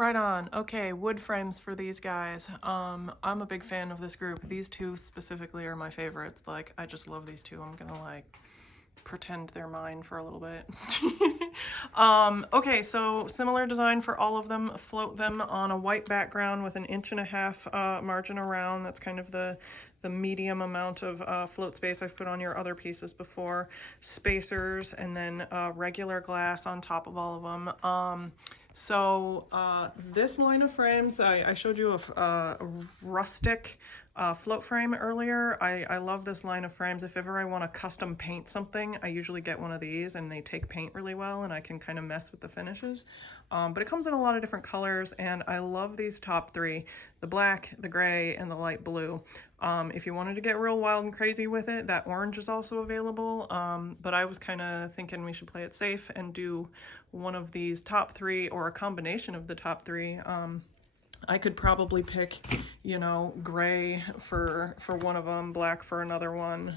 Right on. Okay, wood frames for these guys. I'm a big fan of this group. These two specifically are my favorites. Like, I just love these two. I'm gonna like pretend they're mine for a little bit. Okay, so similar design for all of them. Float them on a white background with an 1.5 inch margin around. That's kind of the medium amount of float space I've put on your other pieces before. Spacers, and then regular glass on top of all of them. This line of frames, I showed you a rustic float frame earlier. I love this line of frames. If ever I want to custom paint something, I usually get one of these, and they take paint really well, and I can kind of mess with the finishes. But it comes in a lot of different colors, and I love these top three: the black, the gray, and the light blue. If you wanted to get real wild and crazy with it, that orange is also available, but I was kind of thinking we should play it safe and do one of these top three, or a combination of the top three. I could probably pick, you know, gray for one of them, black for another one,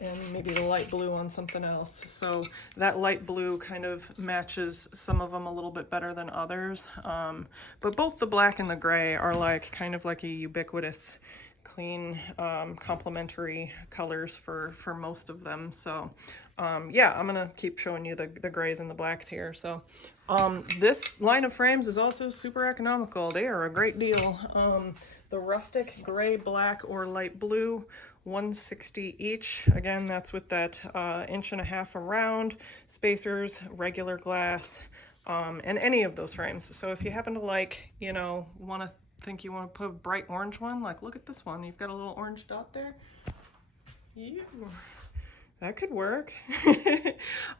and maybe the light blue on something else. So that light blue kind of matches some of them a little bit better than others. But both the black and the gray are like kind of like a ubiquitous, clean, complementary colors for most of them. So yeah, I'm gonna keep showing you the grays and the blacks here. So this line of frames is also super economical. They are a great deal. The rustic gray, black, or light blue, $160 each. Again, that's with that 1.5 inch around, spacers, regular glass, and any of those frames. So if you happen to like, you know, think you want to put a bright orange one, like look at this one. You've got a little orange dot there. Yeah. That could work.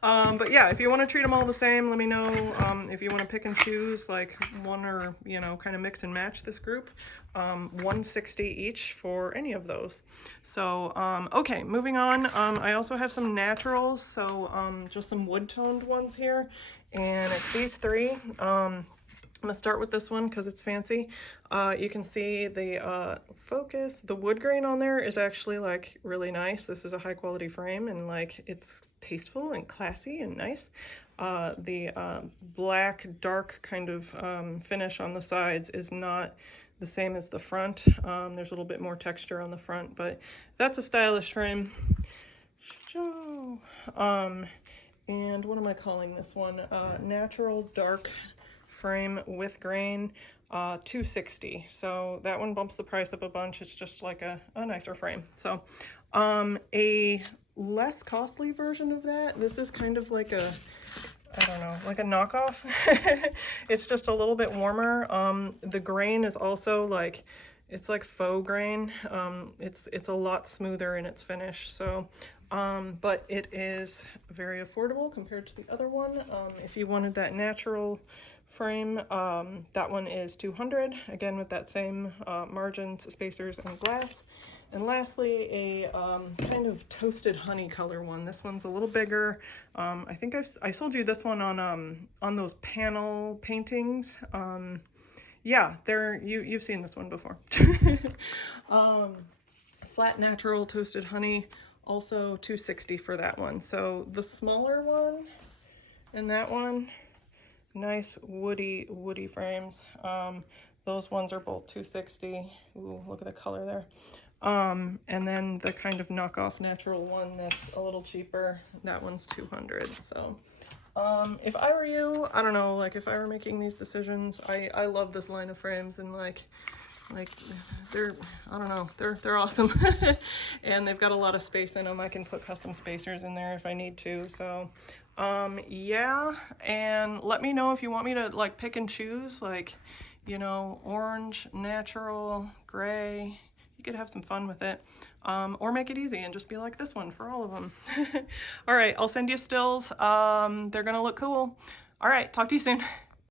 But yeah, if you want to treat them all the same, let me know. If you want to pick and choose like one, or, you know, kind of mix and match this group, $160 each for any of those. So, okay, moving on. I also have some naturals, so just some wood toned ones here, and it's these three. I'm gonna start with this one because it's fancy. You can see the focus, the wood grain on there is actually like really nice. This is a high quality frame, and like it's tasteful and classy and nice. The black dark kind of finish on the sides is not the same as the front. There's a little bit more texture on the front, but that's a stylish frame. And what am I calling this one? Natural dark frame with grain, $260. So that one bumps the price up a bunch. It's just like a nicer frame. So a less costly version of that, this is kind of like a, I don't know, like a knockoff. It's just a little bit warmer. The grain is also like, it's like faux grain. It's a lot smoother in its finish. So but it is very affordable compared to the other one. If you wanted that natural frame, that one is $200, again with that same margins, spacers, and glass. And lastly, a kind of toasted honey color one. This one's a little bigger. I think I sold you this one on those panel paintings. Yeah, you've seen this one before. Flat natural toasted honey, also $260 for that one. So the smaller one and that one, nice woody frames. Those ones are both $260. Ooh, look at the color there. And then the kind of knockoff natural one that's a little cheaper, that one's $200. So if I were you, I don't know, like if I were making these decisions, I love this line of frames, and like they're, I don't know, they're awesome. And they've got a lot of space in them. I can put custom spacers in there if I need to. So yeah, and let me know if you want me to like pick and choose, like, you know, orange, natural, gray. You could have some fun with it, or make it easy and just be like this one for all of them. All right, I'll send you stills. They're gonna look cool. All right, talk to you soon.